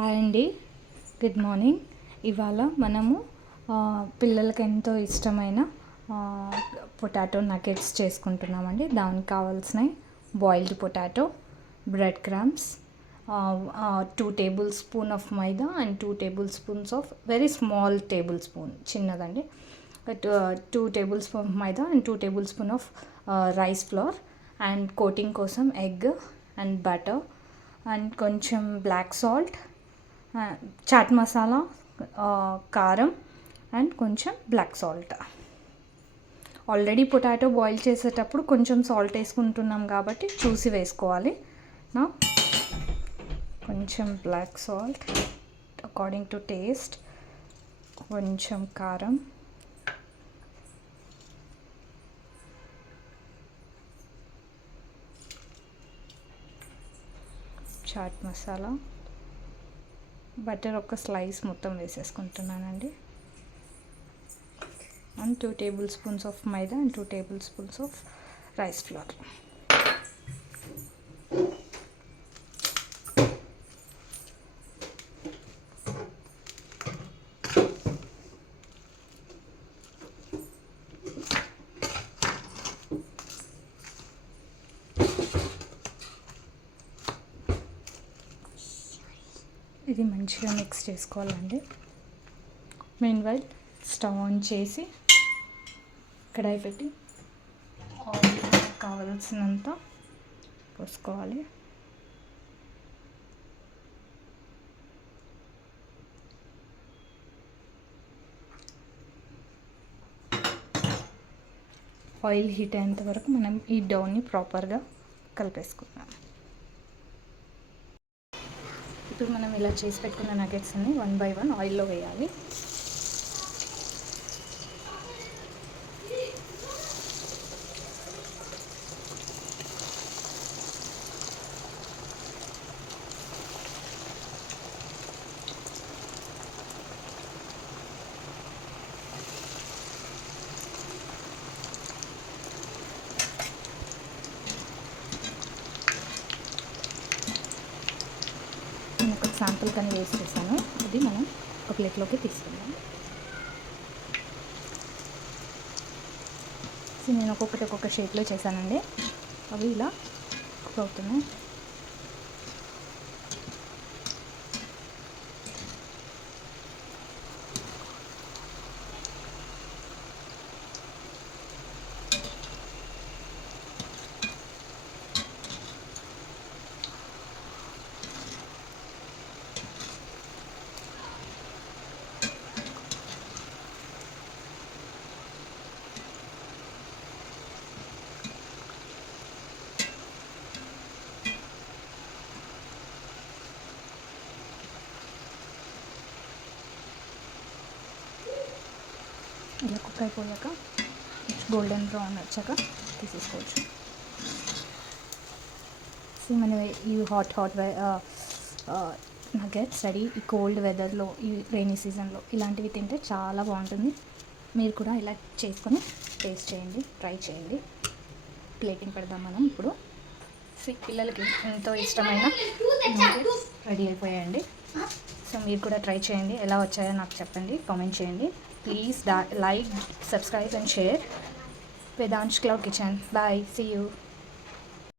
హాయ్ అండి, good morning. ఇవాళ మనము పిల్లలకి ఎంతో ఇష్టమైన పొటాటో నగెట్స్ చేసుకుంటున్నామండి. దానికి కావాల్సినవి boiled potato, bread crumbs, 2 tablespoons of maida and 2 tablespoons of very small table spoon చిన్నదండి, 2 tablespoons maida and 2 tablespoons of rice flour and coating కోసం ఎగ్ అండ్ బటర్ అండ్ కొంచెం బ్లాక్ సాల్ట్, చాట్ మసాలా, కారం అండ్ కొంచెం black salt. Already potato boil చేసేటప్పుడు కొంచెం salt వేసుకుంటున్నాం కాబట్టి చూసి వేసుకోవాలి. నా కొంచెం black salt according to taste, కొంచెం కారం, చాట్ మసాలా, బటర్ ఒక స్లైస్ మొత్తం వేసేసుకుంటున్నానండి and 2 tablespoons of maida and 2 tablespoons of rice flour. ఇది మంచిగా మిక్స్ చేసుకోవాలండి. మీన్వైల్ స్టవ్ ఆన్ చేసి కడాయి పెట్టి ఆయిల్ కావాల్సినంత పోసుకోవాలి. ఆయిల్ హీట్ అయ్యేంత వరకు మనం ఈ డౌని ప్రాపర్గా కలిపేసుకుందాం. ఇప్పుడు మనం ఇలా చేసి పెట్టుకున్న నగెట్స్ అన్ని 1 by 1 ఆయిల్లో వేయాలి. నేను ఒక శాంపుల్ కానీ వేస్ట్ చేశాను, అది మనం ఒక ప్లేట్లోకి తీసుకుందాం. నేను ఒక్కొక్క షేప్లో చేశానండి, అవి ఇలా కుక్ అవుతున్నాయి. ఇలా కుక్ అయిపోయాక గోల్డెన్ బ్రౌన్ వచ్చాక తీసేసుకోవచ్చు. సో మన ఈ హాట్ నగెట్స్ రెడీ. ఈ కోల్డ్ వెదర్లో, ఈ రైనీ సీజన్లో ఇలాంటివి తింటే చాలా బాగుంటుంది. మీరు కూడా ఇలా చేసుకొని టేస్ట్ చేయండి, ట్రై చేయండి. ప్లేటింగ్ పెడదాం మనం ఇప్పుడు. పిల్లలకి ఎంతో ఇష్టమైన నగెట్స్ రెడీ అయిపోయాయండి. సో మీరు కూడా ట్రై చేయండి, ఎలా వచ్చాయో నాకు చెప్పండి, కామెంట్ చేయండి. Please like, subscribe and share Vedansh Cloud Kitchen. Bye. See you.